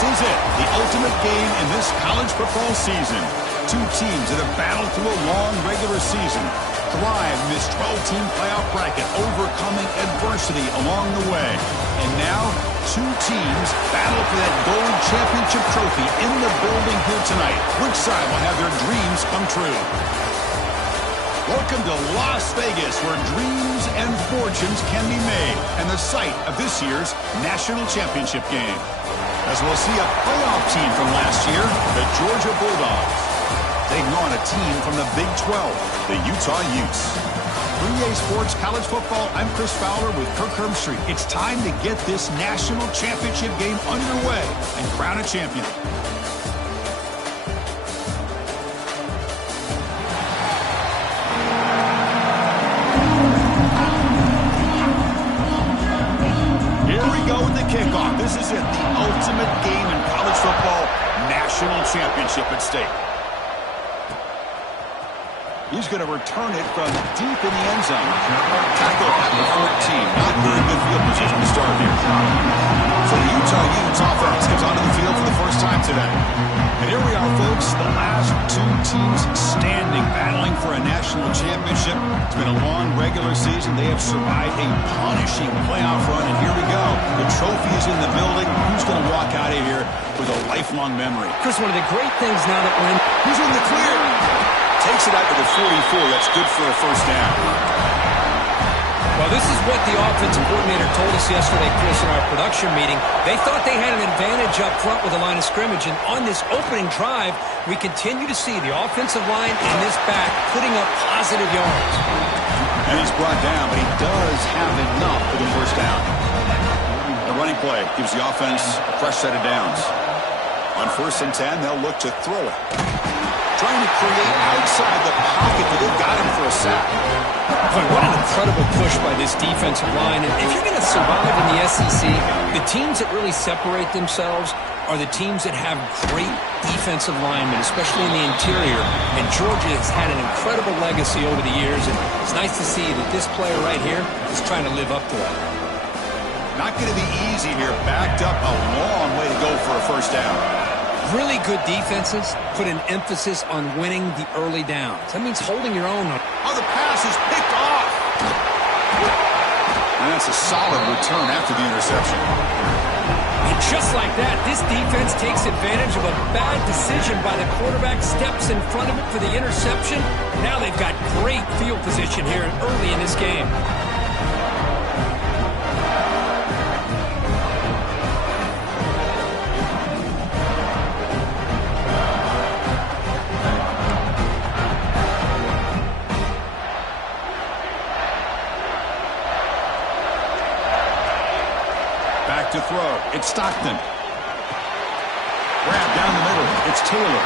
This is it, the ultimate game in this college football season. Two teams that have battled through a long regular season, thrived in this 12-team playoff bracket, overcoming adversity along the way. And now, two teams battle for that gold championship trophy in the building here tonight. Which side will have their dreams come true? Welcome to Las Vegas, where dreams and fortunes can be made, and the site of this year's national championship game. As we'll see a playoff team from last year, the Georgia Bulldogs, taking on a team from the Big 12, the Utah Utes. 3A Sports College Football, I'm Chris Fowler with Kirk Herbstreit. It's time to get this national championship game underway and crown a champion. Kickoff. This is it, the ultimate game in college football, national championship at stake. He's going to return it from deep in the end zone. Tackle at the 14. Not very good field position to start here. So the Utah Utes offense comes onto the field for the first time today. And here we are, folks, the last two teams standing, battling for a national championship. It's been a long regular season. They have survived a punishing playoff run, and here we go. The trophy is in the building. Who's going to walk out of here with a lifelong memory? Chris, one of the great things now that we're in... He's in the clear. Takes it out to the 44. That's good for a first down. Well, this is what the offensive coordinator told us yesterday, Chris, in our production meeting. They thought they had an advantage up front with the line of scrimmage, and on this opening drive, we continue to see the offensive line and this back putting up positive yards. And he's brought down, but he does have enough for the first down. The running play gives the offense a fresh set of downs. On 1st and 10, they'll look to throw it. Trying to create outside the pocket, but they've got him for a sack. But what an incredible push by this defensive line. And if you're going to survive in the SEC, the teams that really separate themselves are the teams that have great defensive linemen, especially in the interior. And Georgia has had an incredible legacy over the years, and it's nice to see that this player right here is trying to live up to that. Not going to be easy here. Backed up a long way to go for a first down. Really good defenses put an emphasis on winning the early downs. That means holding your own. Oh, the pass is picked off. And that's a solid return after the interception. And just like that, this defense takes advantage of a bad decision by the quarterback, steps in front of it for the interception. Now they've got great field position here early in this game. To throw. It's Stockton. Grab down the middle. It's Taylor.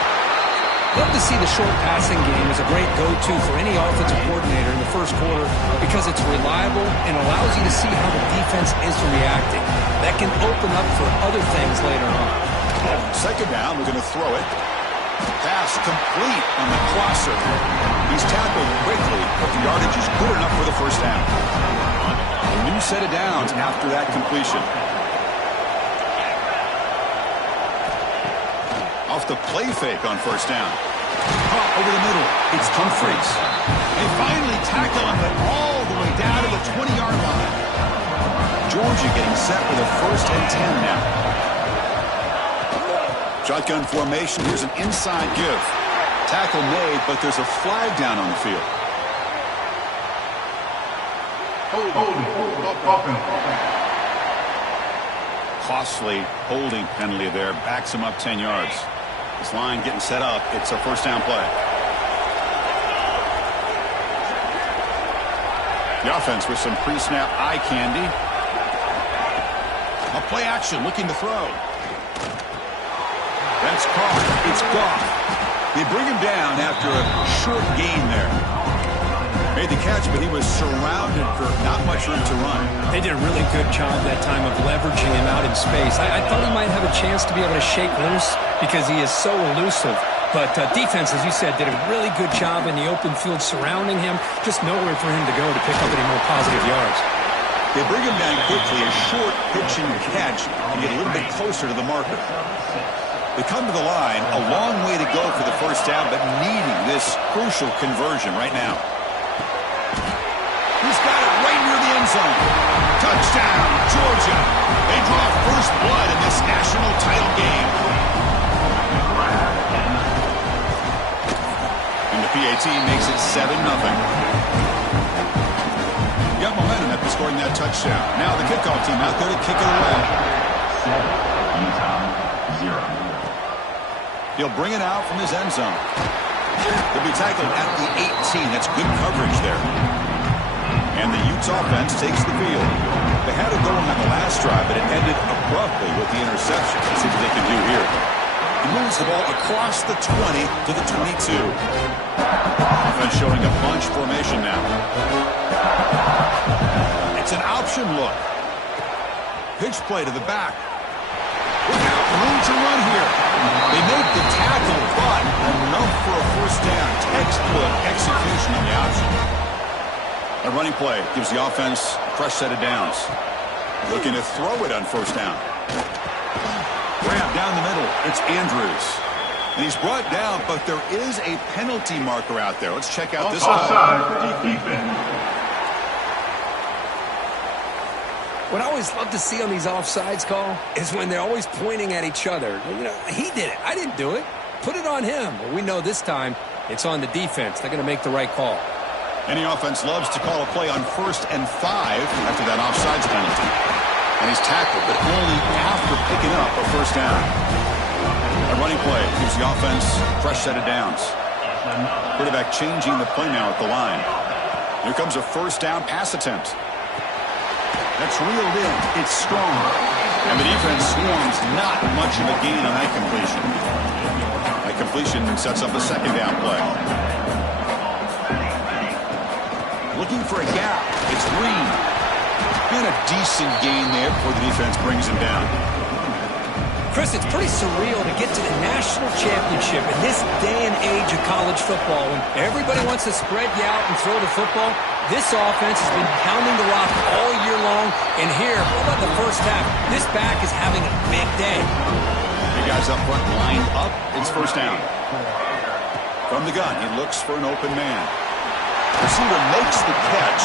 Love to see the short passing game as a great go-to for any offensive coordinator in the first quarter because it's reliable and allows you to see how the defense is reacting. That can open up for other things later on. Second down, we're going to throw it. Pass complete on the crosser. He's tackled quickly, but the yardage is good enough for the first down. A new set of downs after that completion. Off the play fake on first down. Caught over the middle. It's Humphreys. They finally tackle him, but all the way down to the 20-yard line. Georgia getting set with a 1st and 10 now. Shotgun formation. Here's an inside give. Tackle made, but there's a flag down on the field. Costly holding penalty there. Backs him up 10 yards. This line getting set up. It's a first down play. The offense with some pre-snap eye candy. A play action, looking to throw. That's caught. It's Goff. They bring him down after a short gain there. Made the catch, but he was surrounded for not much room to run. They did a really good job that time of leveraging him out in space. I thought he might have a chance to be able to shake loose because he is so elusive. But defense, as you said, did a really good job in the open field surrounding him. Just nowhere for him to go to pick up any more positive yards. They bring him down quickly, a short pitch and catch, and get a little bit closer to the marker. They come to the line, a long way to go for the first down, but needing this crucial conversion right now. He's got it right near the end zone. Touchdown, Georgia. They draw first blood in this national title game. And the PAT makes it 7-0. Got momentum after scoring that touchdown. Now the kickoff team out there to kick it away. 7, Utah, 0. He'll bring it out from his end zone. He'll be tackled at the 18. That's good coverage there. And the Utes offense takes the field. They had it going on the last drive, but it ended abruptly with the interception. Let's see what they can do here. He moves the ball across the 20 to the 22. Offense showing a bunch formation now. It's an option look. Pitch play to the back. Look out, room to run here. They make the tackle, but enough for a first down. Textbook execution on the option. A running play gives the offense a fresh set of downs. Looking to throw it on first down. Grab down the middle. It's Andrews. And he's brought down, but there is a penalty marker out there. Let's check out this call. What I always love to see on these offsides call is when they're always pointing at each other. You know, he did it. I didn't do it. Put it on him. Well, we know this time it's on the defense. They're going to make the right call. Any offense loves to call a play on 1st and 5 after that offsides penalty. And he's tackled, but only after picking up a first down. A running play gives the offense a fresh set of downs. Quarterback changing the play now at the line. Here comes a first down pass attempt. That's reeled in. It's strong. And the defense swarms not much of a gain on that completion. That completion sets up a second down play. Looking for a gap. It's Green. And a decent gain there before the defense brings him down. Chris, it's pretty surreal to get to the national championship in this day and age of college football when everybody wants to spread you out and throw the football. This offense has been pounding the rock all year long, and here, how about the first half? This back is having a big day. The guys up front lined up. It's first down. From the gun, he looks for an open man. Receiver makes the catch.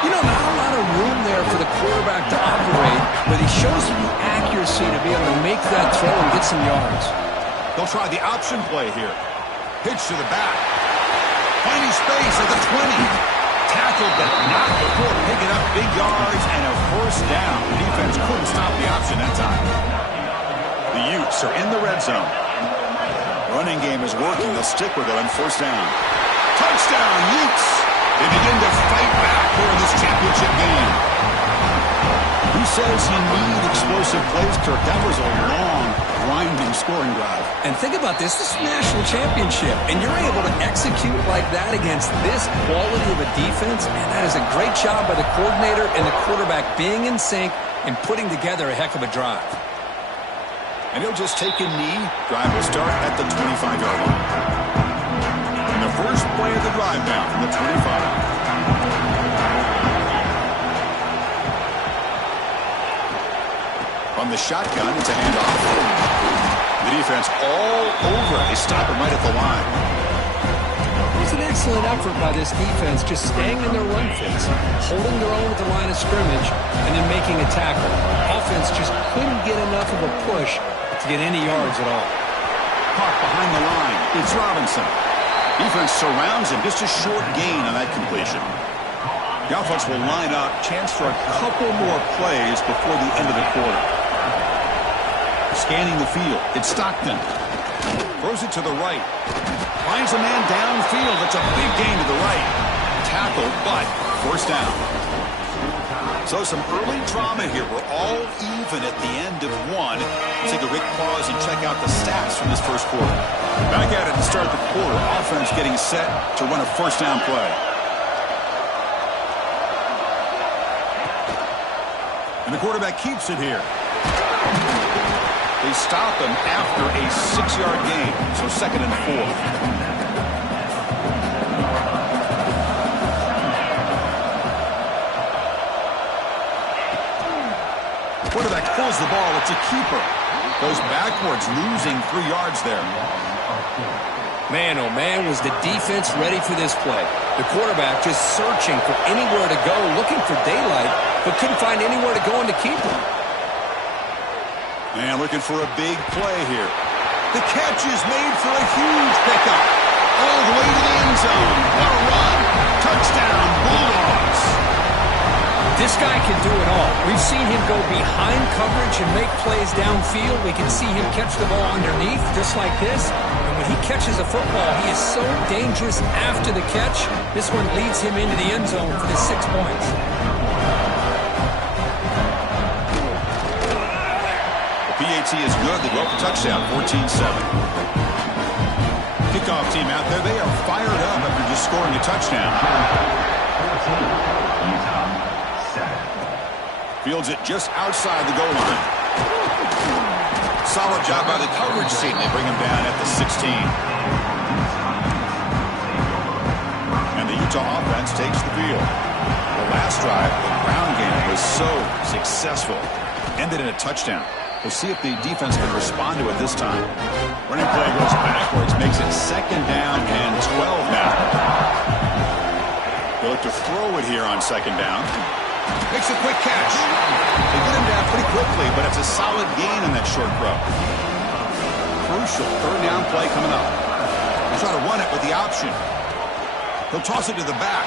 You know, not a lot of room there for the quarterback to operate, but he shows you the accuracy to be able to make that throw and get some yards. They'll try the option play here. Pitch to the back. Finding space at the 20. Tackled, but not before picking up big yards and a first down. The defense couldn't stop the option that time. The Utes are in the red zone. Running game is working. They'll stick with it on first down. Touchdown, Utes! They begin to fight back here in this championship game. Who says you need explosive plays, Kirk? That was a long, grinding scoring drive. And think about this. This is a national championship, and you're able to execute like that against this quality of a defense, and that is a great job by the coordinator and the quarterback being in sync and putting together a heck of a drive. And he'll just take a knee. Drive will start at the 25-yard line. And the first play of the drive now from the 25. On the shotgun, it's a handoff. The defense all over it. They stop him right at the line. It was an excellent effort by this defense, just staying in their run fits, holding their own at the line of scrimmage, and then making a tackle. Offense just couldn't get enough of a push to get any yards at all. Caught behind the line. It's Robinson. Defense surrounds him. Just a short gain on that completion. The offense will line up. Chance for a couple more plays before the end of the quarter. Scanning the field. It's Stockton. Throws it to the right. Finds a man downfield. It's a big gain to the right. Tackled, but first down. So some early drama here. We're all even at the end of one. Let's take a quick pause and check out the stats from this first quarter. Back at it to start the quarter. Offense getting set to run a first down play. And the quarterback keeps it here. They stop him after a 6-yard gain. So 2nd and 4. Quarterback pulls the ball. It's a keeper. Goes backwards, losing 3 yards there. Man, oh man, was the defense ready for this play. The quarterback just searching for anywhere to go, looking for daylight, but couldn't find anywhere to go in to keep him. And looking for a big play here. The catch is made for a huge pickup. All the way to the end zone. What a run. Touchdown, Bulldogs. This guy can do it all. We've seen him go behind coverage and make plays downfield. We can see him catch the ball underneath, just like this. And when he catches a football, he is so dangerous after the catch. This one leads him into the end zone for the 6 points. The PAT is good. They go up a touchdown, 14-7. Kickoff team out there. They are fired up after just scoring a touchdown. Fields it just outside the goal line. Solid job by the coverage team. They bring him down at the 16. And the Utah offense takes the field. The last drive, the ground game was so successful. Ended in a touchdown. We'll see if the defense can respond to it this time. Running play goes backwards, makes it 2nd down and 12 now. They look to throw it here on 2nd down. Makes a quick catch. They get him down pretty quickly, but it's a solid gain on that short throw. Crucial 3rd down play coming up. He'll try to run it with the option. He'll toss it to the back.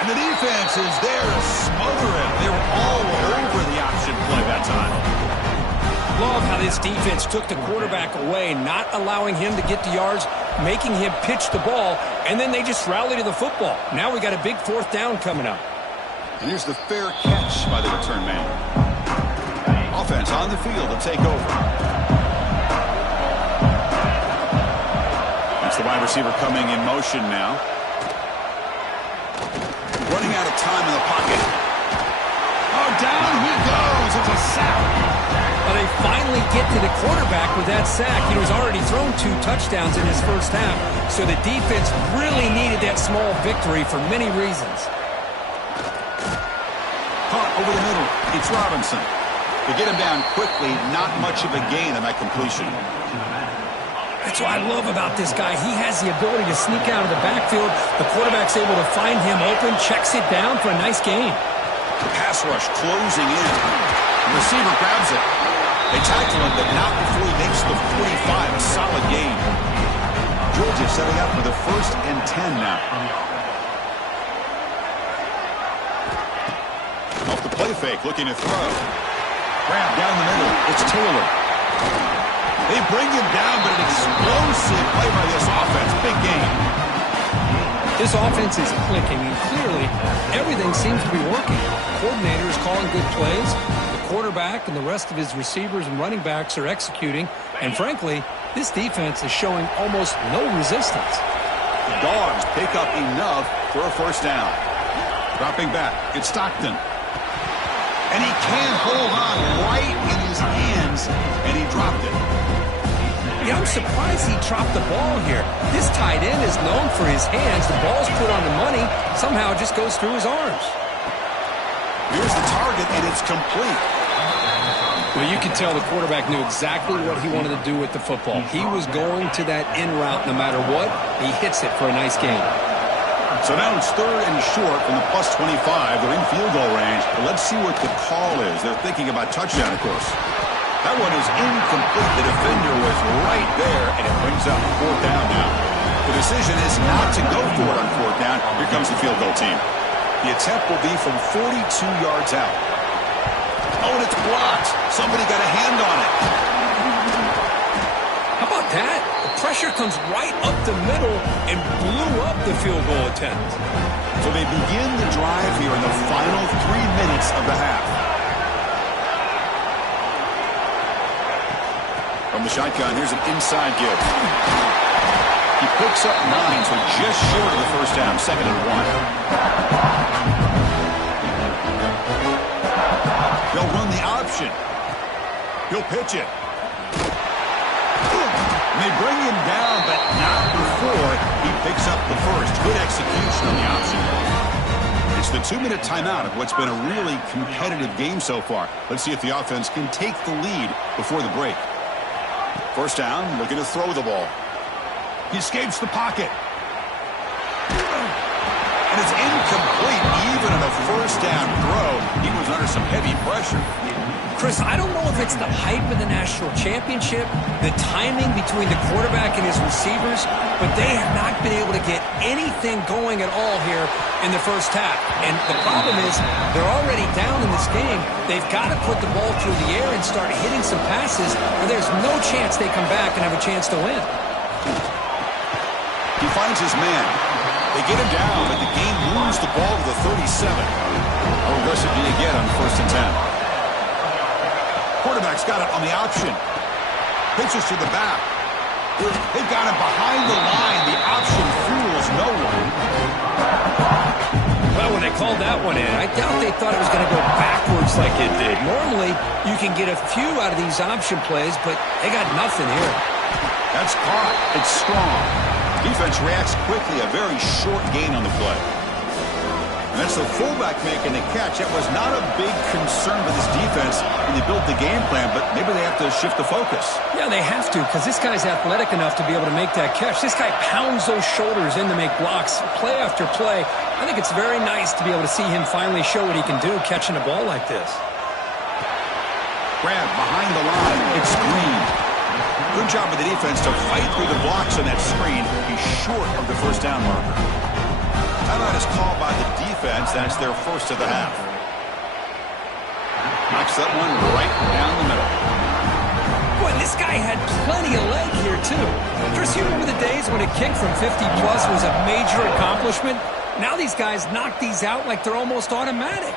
And the defense is there to smother it. They were all over the option play that time. Love how this defense took the quarterback away, not allowing him to get the yards, making him pitch the ball, and then they just rally to the football. Now we got a big 4th down coming up. And here's the fair catch by the return man. Offense on the field to take over. That's the wide receiver coming in motion now. Running out of time in the pocket. Oh, down he goes. It's a sack. Well, they finally get to the quarterback with that sack. He's already thrown 2 touchdowns in his first half, so the defense really needed that small victory for many reasons. Caught over the middle. It's Robinson. They get him down quickly. Not much of a gain on that completion. That's what I love about this guy. He has the ability to sneak out of the backfield. The quarterback's able to find him open, checks it down for a nice gain. The pass rush closing in. The receiver grabs it. They tackle him, but not before he makes the 45. A solid gain. Georgia setting up for the 1st and 10 now. Off the play fake, looking to throw. Grab down the middle. It's Taylor. They bring him down, but an explosive play by this offense. Big game. This offense is clicking, and clearly everything seems to be working. The coordinator is calling good plays. The quarterback and the rest of his receivers and running backs are executing. And frankly, this defense is showing almost no resistance. The Dogs pick up enough for a 1st down. Dropping back, it's Stockton. And he can't hold on right in his hands, and he dropped it. Yeah, I'm surprised he dropped the ball here. This tight end is known for his hands. The ball's put on the money. Somehow it just goes through his arms. Here's the target, and it's complete. Well, you can tell the quarterback knew exactly what he wanted to do with the football. He was going to that in route no matter what. He hits it for a nice gain. So now it's 3rd and short from the +25. They're in field goal range. But let's see what the call is. They're thinking about touchdown, of course. That one is incomplete. The defender was right there, and it brings up 4th down now. The decision is not to go for it on 4th down. Here comes the field goal team. The attempt will be from 42 yards out. Oh, and it's blocked. Somebody got a hand on it. How about that? The pressure pressure comes right up the middle and blew up the field goal attempt. So they begin the drive here in the final 3 minutes of the half. From the shotgun, here's an inside give. He picks up 9, so just short of the first down, 2nd and 1. They'll run the option. He'll pitch it. And they bring him down, but not before he picks up the first. Good execution on the option. It's the 2-minute timeout of what's been a really competitive game so far. Let's see if the offense can take the lead before the break. First down, looking to throw the ball. He escapes the pocket. And it's incomplete. Even on a first down throw, he was under some heavy pressure. Chris, I don't know if it's the hype of the national championship, the timing between the quarterback and his receivers, but they have not been able to get anything going at all here in the first half. And the problem is they're already down in this game. They've got to put the ball through the air and start hitting some passes, or there's no chance they come back and have a chance to win. He finds his man. They get him down, but the game moves the ball to the 37. How aggressive do you get on 1st and 10? Quarterback's got it on the option. Pitches to the back. They've got him behind the line. The option fools no one. Well, when they called that one in, I doubt they thought it was going to go backwards like it did. Normally, you can get a few out of these option plays, but they got nothing here. That's caught. It's strong. Defense reacts quickly. A very short gain on the play. And that's the fullback making the catch. That was not a big concern for this defense when they built the game plan, but maybe they have to shift the focus. Yeah, they have to, because this guy's athletic enough to be able to make that catch. This guy pounds those shoulders in to make blocks play after play. I think it's very nice to be able to see him finally show what he can do catching a ball like this. Grab behind the line. It's screened. Good job of the defense to fight through the blocks on that screen. He's short of the first down marker. Timeout is called by the defense. That's their first of the half. Knocks that one right down the middle. Boy, this guy had plenty of leg here, too. Chris, you remember the days when a kick from 50-plus was a major accomplishment? Now these guys knock these out like they're almost automatic.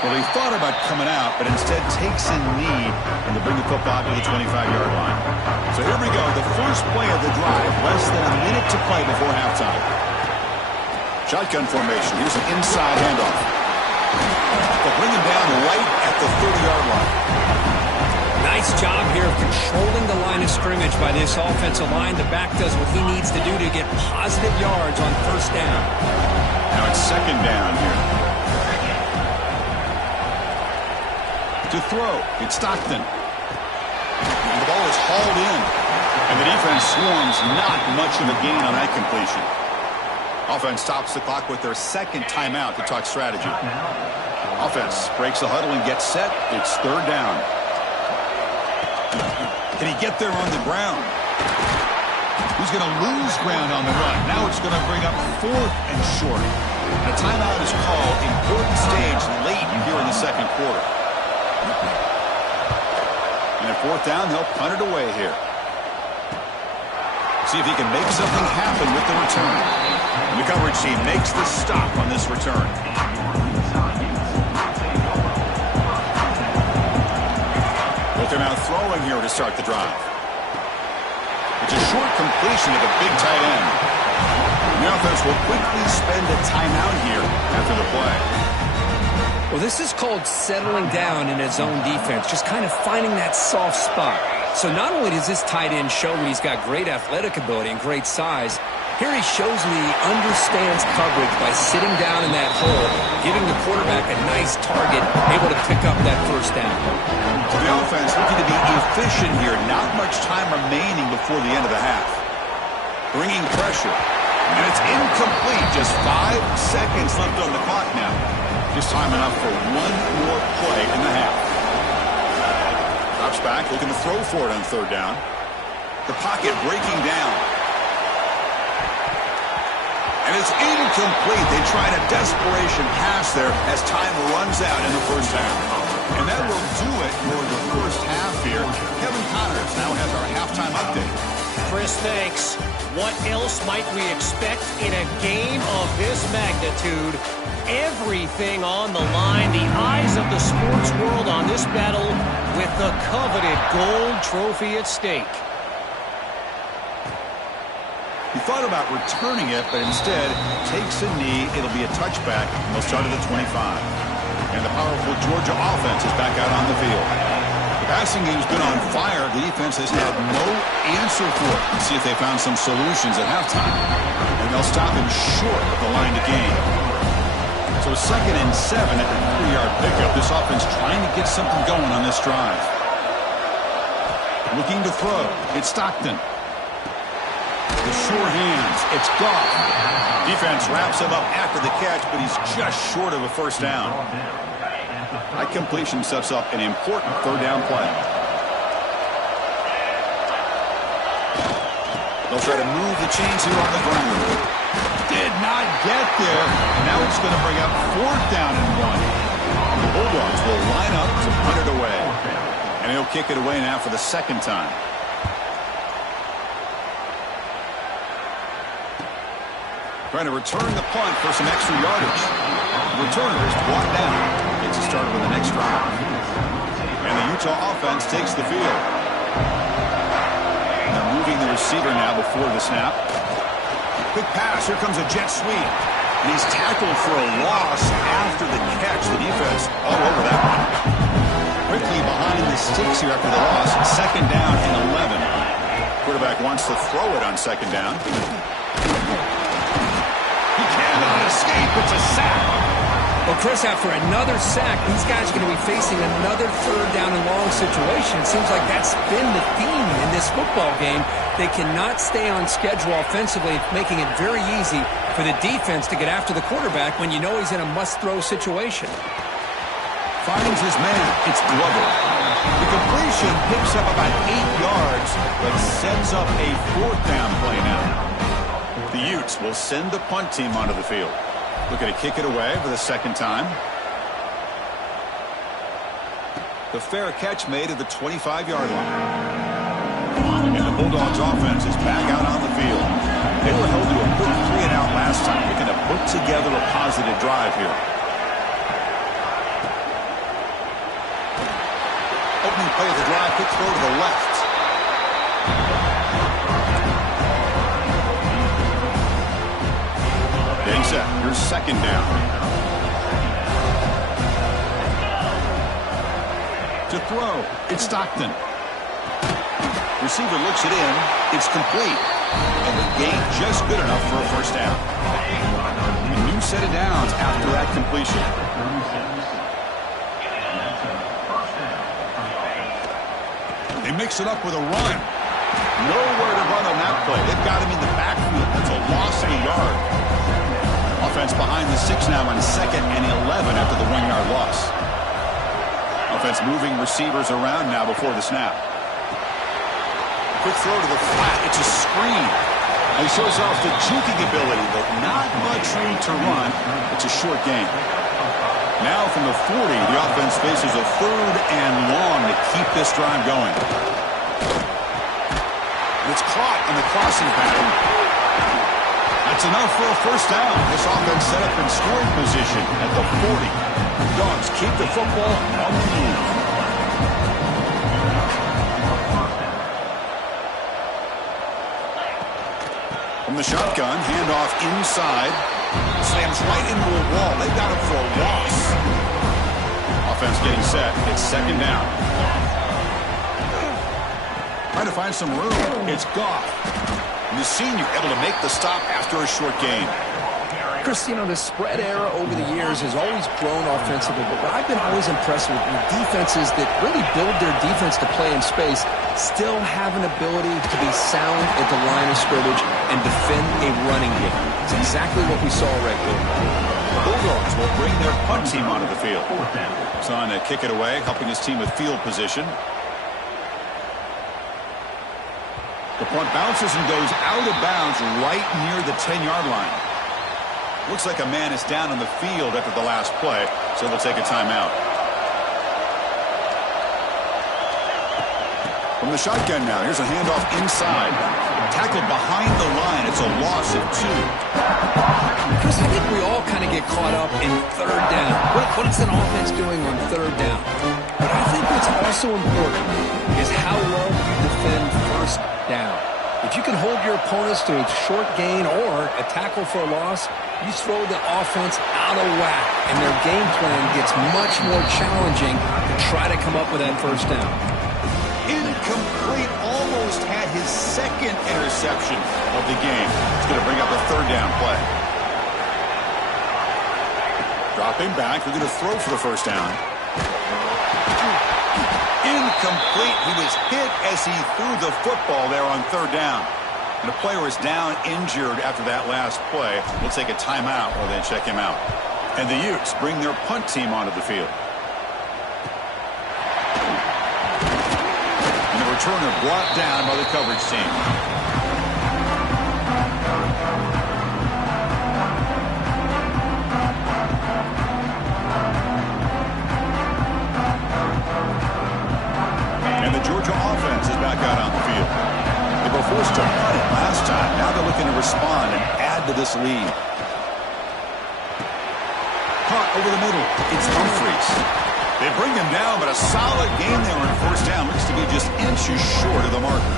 Well, he thought about coming out, but instead takes in lead and to bring the football to the 25-yard line. So here we go, the first play of the drive, less than a minute to play before halftime. Shotgun formation, here's an inside handoff. They'll bring him down right at the 30-yard line. Nice job here of controlling the line of scrimmage by this offensive line. The back does what he needs to do to get positive yards on first down. Now it's 2nd down here. To throw, it's Stockton. The ball is hauled in, and the defense swarms. Not much of a gain on that completion. Offense stops the clock with their 2nd timeout to talk strategy. Offense breaks the huddle and gets set. It's 3rd down. Can he get there on the ground? He's going to lose ground on the run. Now it's going to bring up 4th and short. And a timeout is called. Important stage late here in the 2nd quarter. And at 4th down, they'll punt it away here. See if he can make something happen with the return. And the coverage team makes the stop on this return. Looking out throwing here to start the drive. It's a short completion to the big tight end. The offense will quickly spend a timeout here after the play. Well, this is called settling down in his own defense, just kind of finding that soft spot. So not only does this tight end show that he's got great athletic ability and great size, here he shows that he understands coverage by sitting down in that hole, giving the quarterback a nice target, able to pick up that first down. So the offense looking to be efficient here. Not much time remaining before the end of the half. Bringing pressure. And it's incomplete. Just 5 seconds left on the clock now. Just time enough for one more play in the half. Drops back, looking to throw for it on 3rd down. The pocket breaking down. And it's incomplete. They tried a desperation pass there as time runs out in the first half. And that will do it for the first half here. Kevin Connors now has our halftime update. For Chris, thanks. What else might we expect in a game of this magnitude? Everything on the line. The eyes of the sports world on this battle with the coveted gold trophy at stake. He thought about returning it, but instead takes a knee. It'll be a touchback, and they'll start at the 25. And the powerful Georgia offense is back out on the field. The passing game's been on fire. The defense has had no answer for it. Let's see if they found some solutions at halftime. And they'll stop him short of the line to gain. So 2nd and 7 at the 3-yard pickup. This offense trying to get something going on this drive. Looking to throw. It's Stockton. The sure hands. It's Goff. Defense wraps him up after the catch, but he's just short of a first down. That completion sets up an important 3rd down play. They'll try to move the chains here on the ground. Did not get there. Now it's going to bring up 4th down and 1. The Bulldogs will line up to punt it away. And he'll kick it away now for the 2nd time. Trying to return the punt for some extra yardage. The returner is brought down. Gets it started with the next drive. And the Utah offense takes the field. They're moving the receiver now before the snap. Quick pass. Here comes a jet sweep. And he's tackled for a loss after the catch. The defense all over that one. Quickly behind the sticks here after the loss. 2nd down and 11. Quarterback wants to throw it on 2nd down. Escape. It's a sack. Well, Chris, after another sack, these guys are going to be facing another 3rd down and long situation. It seems like that's been the theme in this football game. They cannot stay on schedule offensively, making it very easy for the defense to get after the quarterback when you know he's in a must-throw situation. Finds his man. It's Glover. The completion picks up about 8 yards, but sets up a 4th down play now. The Utes will send the punt team onto the field. Looking to kick it away for the 2nd time. The fair catch made at the 25-yard line. And the Bulldogs offense is back out on the field. They were held to a quick 3-and-out last time. Looking to put together a positive drive here. Opening play of the drive, quick throw to the left. Getting set. Here's 2nd down. To throw. It's Stockton. Receiver looks it in. It's complete. And the gain just good enough for a first down. A new set of downs after that completion. They mix it up with a run. Nowhere to run on that play. They've got him in the backfield. That's a loss of a yard. Offense behind the 6 now on 2nd and 11 after the 1-yard loss. Offense moving receivers around now before the snap. Quick throw to the flat. It's a screen. And he shows off the juking ability, but not much room to run. It's a short gain. Now from the 40, the offense faces a 3rd and long to keep this drive going. And it's caught on the crossing pattern. That's enough for a first down. This offense set up in scoring position at the 40. Dogs keep the football on the move. From the shotgun, handoff inside. Slams right into a wall. They got him for a loss. Offense getting set. It's 2nd down. Trying to find some room. It's Goff. And the senior able to make the stop after a short gain. Chris, you know, the spread era over the years has always grown offensively, but what I've been always impressed with defenses that really build their defense to play in space still have an ability to be sound at the line of scrimmage and defend a running game. It's exactly what we saw right there. The Bulldogs will bring their punt team onto the field. It's on to kick it away, helping his team with field position. The punt bounces and goes out of bounds right near the 10-yard line. Looks like a man is down on the field after the last play, so they'll take a timeout. From the shotgun now, here's a handoff inside. Tackled behind the line. It's a loss of 2. Chris, I think we all kind of get caught up in third down. What is an offense doing on third down? But I think what's also important is how well you defend first down. If you can hold your opponents to a short gain or a tackle for a loss, you throw the offense out of whack, and their game plan gets much more challenging to try to come up with that first down. Incomplete, almost had his second interception of the game. It's going to bring up a third down play. Dropping back, we're going to throw for the first down. Incomplete. He was hit as he threw the football there on third down. And the player is down injured after that last play. We'll take a timeout or then check him out. And the Utes bring their punt team onto the field. And the returner brought down by the coverage team. Georgia offense is back out on the field. They were forced to punt it last time. Now they're looking to respond and add to this lead. Caught over the middle. It's Humphreys. They bring him down, but a solid game there on first down. Looks to be just inches short of the marker.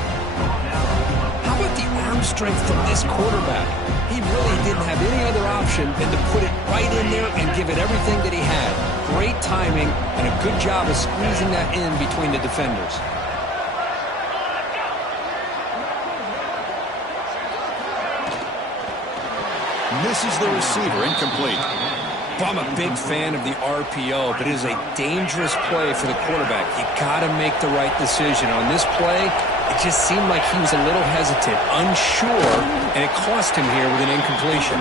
How about the arm strength from this quarterback? He really didn't have any other option than to put it right in there and give it everything that he had. Great timing and a good job of squeezing that in between the defenders. Misses the receiver, incomplete. I'm a big fan of the RPO, but it is a dangerous play for the quarterback. You got to make the right decision. On this play, it just seemed like he was a little hesitant, unsure, and it cost him here with an incompletion.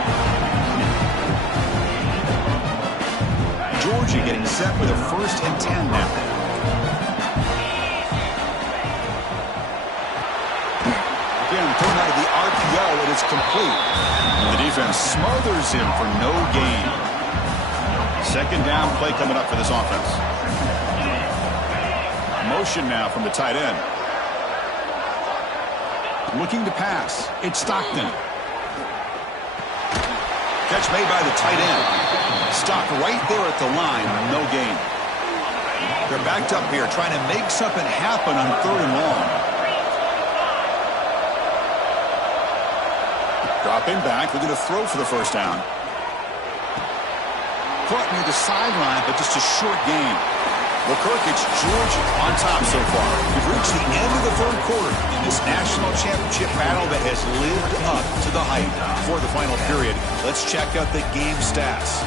Georgia getting set with a 1st and 10 now. Again, thrown out of the RPO, it is complete. And the defense smothers him for no gain. 2nd down play coming up for this offense. Motion now from the tight end. Looking to pass. It's Stockton. Catch made by the tight end. Stopped right there at the line. No gain. They're backed up here trying to make something happen on 3rd and long. Dropping back. We're going to throw for the first down. Caught near the sideline, but just a short gain. McCurk, it's Georgia on top so far. We've reached the end of the 3rd quarter in this national championship battle that has lived up to the hype. Before the final period, let's check out the game stats.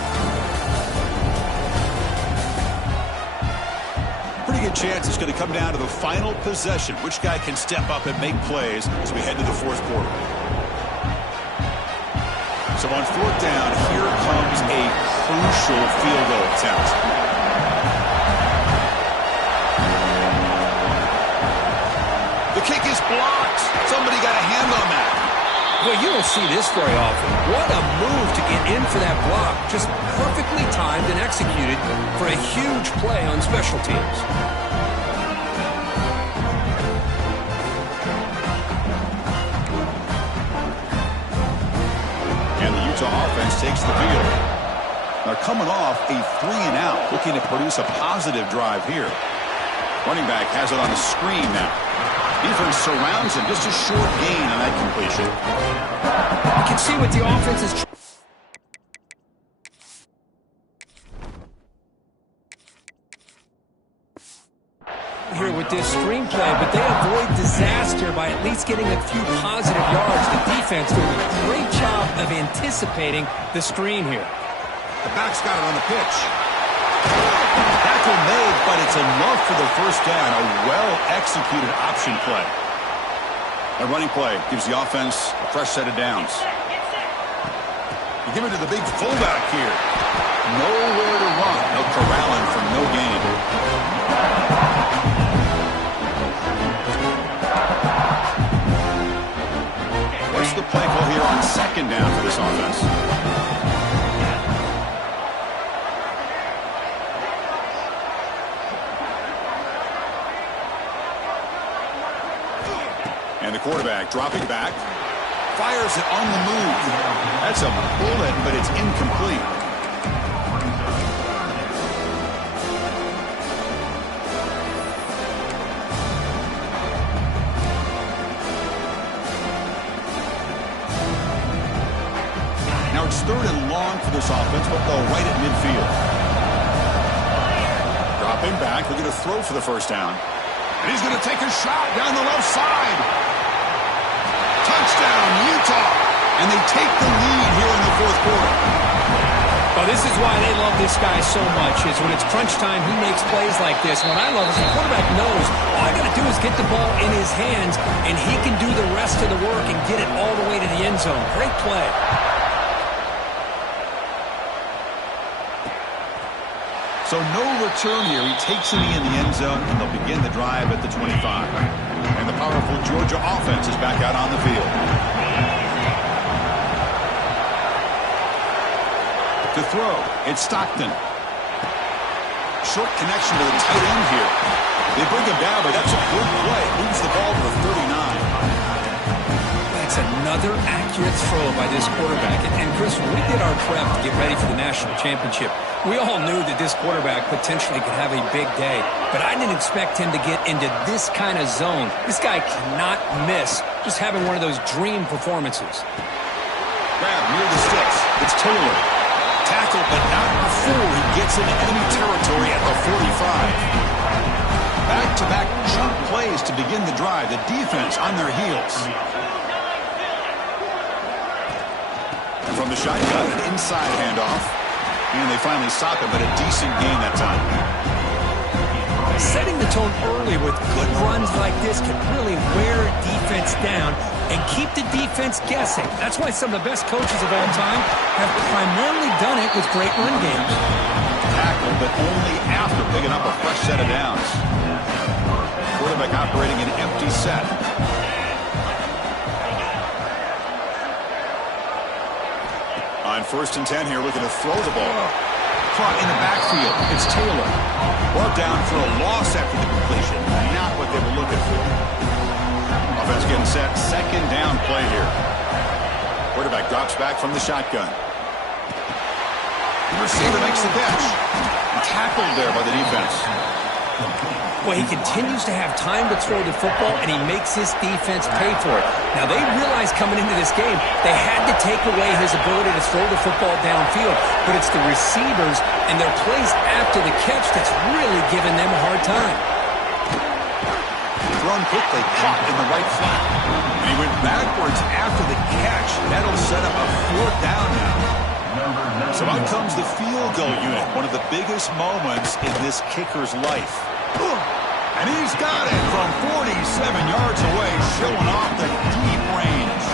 Pretty good chance it's going to come down to the final possession. Which guy can step up and make plays as we head to the 4th quarter. So on 4th down, here comes a crucial field goal attempt. The kick is blocked. Somebody got a hand on that. Well, you don't see this very often. What a move to get in for that block. Just perfectly timed and executed for a huge play on special teams. Offense takes the field. They're coming off a 3-and-out, looking to produce a positive drive here. Running back has it on the screen now. Defense surrounds him. Just a short gain on that completion. You can see what the offense is here with this screenplay, but they avoid disaster by at least getting a few positive yards. The defense doing a great job of anticipating the screen here. The back's got it on the pitch. Tackle made, but it's enough for the first down. A well-executed option play. A running play gives the offense a fresh set of downs. You give it to the big fullback here. Nowhere to run. They'll corral him for no gain. What's the play call here on 2nd down for this offense? And the quarterback dropping back. Fires it on the move. That's a bullet, but it's incomplete. Now it's 3rd and long for this offense. Football right at midfield. Dropping back. We're going to throw for the first down. And he's going to take a shot down the left side. Touchdown, Utah. And they take the lead here in the 4th quarter. Well, this is why they love this guy so much, is when it's crunch time, he makes plays like this. What I love is the quarterback knows all I got to do is get the ball in his hands, and he can do the rest of the work and get it all the way to the end zone. Great play. So no return here. He takes it in the end zone, and they'll begin the drive at the 25. And the powerful Georgia offense is back out on the field. To throw, it's Stockton. Short connection to the tight end here. They bring him down, but that's a good play. Moves the ball to the 39. That's another accurate throw by this quarterback. And Chris, when we did our prep to get ready for the national championship, we all knew that this quarterback potentially could have a big day. But I didn't expect him to get into this kind of zone. This guy cannot miss just having one of those dream performances. Grab near the sticks. It's Taylor. Tackle, but not before he gets into enemy territory at the 45. Back-to-back chunk plays to begin the drive. The defense on their heels. And from the shotgun, an inside handoff. And they finally stop him, but a decent gain that time. Setting the tone early with good runs like this can really wear defense down and keep the defense guessing. That's why some of the best coaches of all time have primarily done it with great run games. Tackle, but only after picking up a fresh set of downs. Quarterback operating an empty set. On 1st and 10 here, looking to throw the ball. Caught in the backfield. It's Taylor. Brought down for a loss after the completion. Not what they were looking for. Offense getting set. 2nd down play here. Quarterback drops back from the shotgun. The receiver makes the catch. Tackled there by the defense. Well, he continues to have time to throw the football, and he makes his defense pay for it. Now, they realized coming into this game they had to take away his ability to throw the football downfield, but it's the receivers and their plays after the catch that's really giving them a hard time. Thrown quickly, caught in the right flat. And he went backwards after the catch. That'll set up a 4th down now. So out comes the field goal unit, one of the biggest moments in this kicker's life. And he's got it from 47 yards away, showing off the deep range.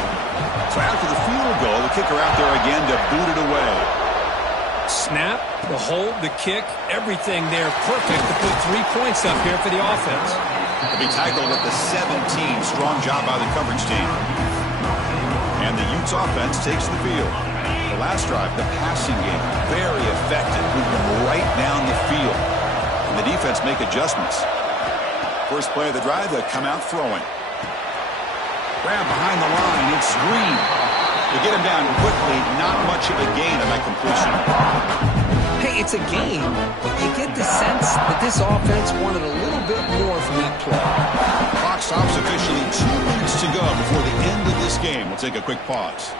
So after the field goal, the kicker out there again to boot it away. Snap, the hold, the kick, everything there perfect to put 3 points up here for the offense. To be tackled at the 17. Strong job by the coverage team. And the Utes offense takes the field. The last drive, the passing game, very effective. Moving right down the field. And the defense make adjustments. First play of the drive, they'll come out throwing. Grab behind the line, it's Green. They get him down quickly, not much of a gain on that completion. Hey, it's a game, but you get the sense that this offense wanted a little bit more from that play. Clock stops officially. 2 minutes to go before the end of this game. We'll take a quick pause.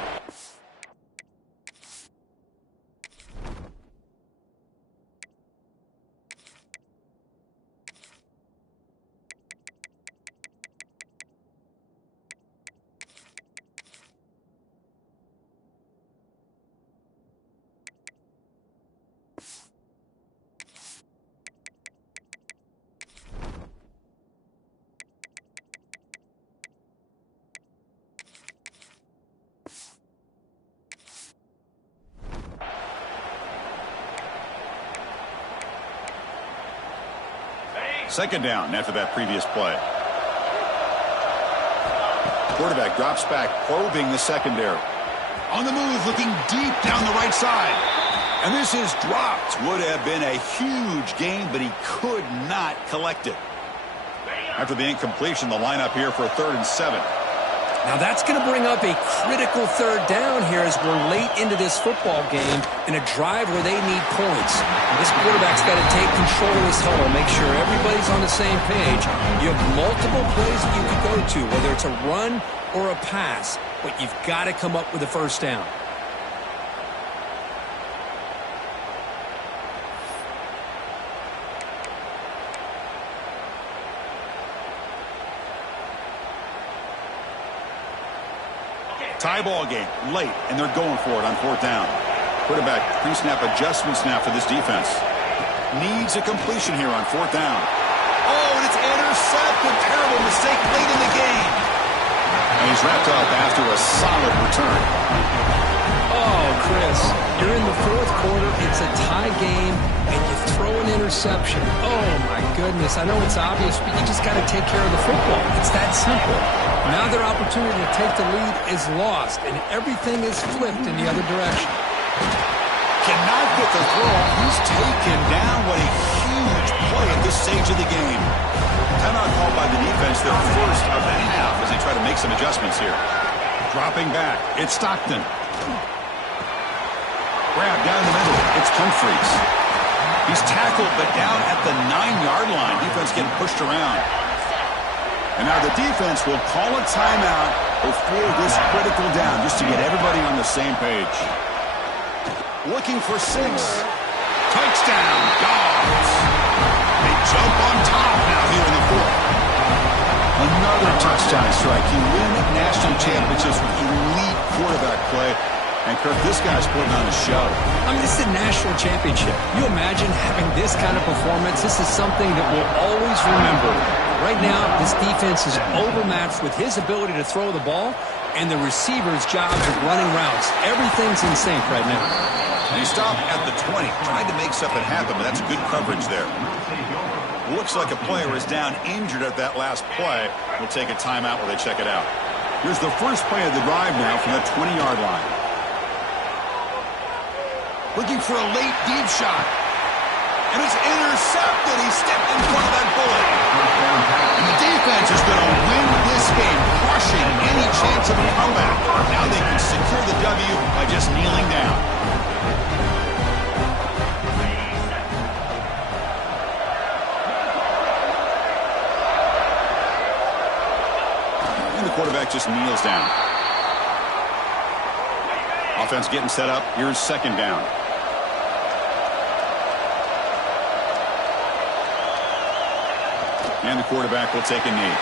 Second down after that previous play. Quarterback drops back, probing the secondary. On the move, looking deep down the right side. And this is dropped. Would have been a huge gain, but he could not collect it. After the incompletion, the lineup here for a 3rd and 7. Now that's going to bring up a critical 3rd down here as we're late into this football game in a drive where they need points. This quarterback's got to take control of this huddle, make sure everybody's on the same page. You have multiple plays that you could go to, whether it's a run or a pass, but you've got to come up with a 1st down. Tie ball game, late, and they're going for it on 4th down. Quarterback pre-snap adjustment snap for this defense. Needs a completion here on 4th down. Oh, and it's intercepted. Terrible mistake late in the game. And he's wrapped up after a solid return. Oh, Chris, you're in the 4th quarter. It's a tie game, and you throw an interception. Oh, my goodness. I know it's obvious, but you just got to take care of the football. It's that simple. Now their opportunity to take the lead is lost, and everything is flipped in the other direction. Cannot get the throw. He's taken down. What a huge play at this stage of the game. Timeout called by the defense, their 1st of the half, as they try to make some adjustments here. Dropping back, it's Stockton. Grab down the middle, it's Humphreys. He's tackled, but down at the 9-yard line. Defense getting pushed around. And now the defense will call a timeout before this critical down, just to get everybody on the same page. Looking for 6. Touchdown, Dogs. They jump on top now here in the 4th. Another touchdown strike. You win national championships with elite quarterback play. And, Kirk, this guy's putting on a show. I mean, this is a national championship. You imagine having this kind of performance? This is something that we'll always remember. Right now, this defense is overmatched with his ability to throw the ball and the receiver's jobs of running routes. Everything's in sync right now. He stopped at the 20, tried to make something happen, but that's good coverage there. Looks like a player is down injured at that last play. We'll take a timeout while they check it out. Here's the first play of the drive now from the 20-yard line. Looking for a late deep shot. And it's intercepted. He stepped in front of that bullet. And the defense is going to win this game, crushing any chance of a comeback. Now they can secure the W by just kneeling down. And the quarterback just kneels down. Offense getting set up. Here's 2nd down. And the quarterback will take a knee.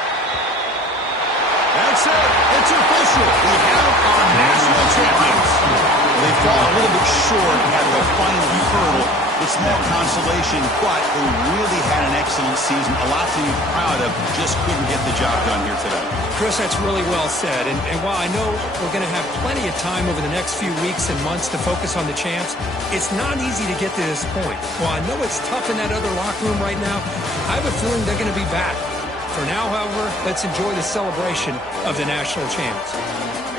That's it. It's official. We have our national champions. They fall a little bit short at the final hurdle. It's more consolation, but they really had an excellent season. A lot to be proud of. Just couldn't get the job done here today. Chris, that's really well said. And while I know we're going to have plenty of time over the next few weeks and months to focus on the champs, it's not easy to get to this point. While I know it's tough in that other locker room right now, I have a feeling they're going to be back. For now, however, let's enjoy the celebration of the national champs.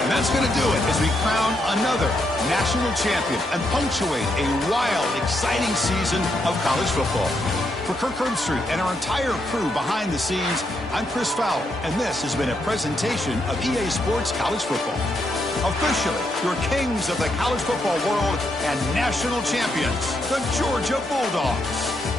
And that's going to do it as we crown another national champion and punctuate a wild, exciting season of college football. For Kirk Herbstreit and our entire crew behind the scenes, I'm Chris Fowler, and this has been a presentation of EA Sports College Football. Officially, your kings of the college football world and national champions, the Georgia Bulldogs.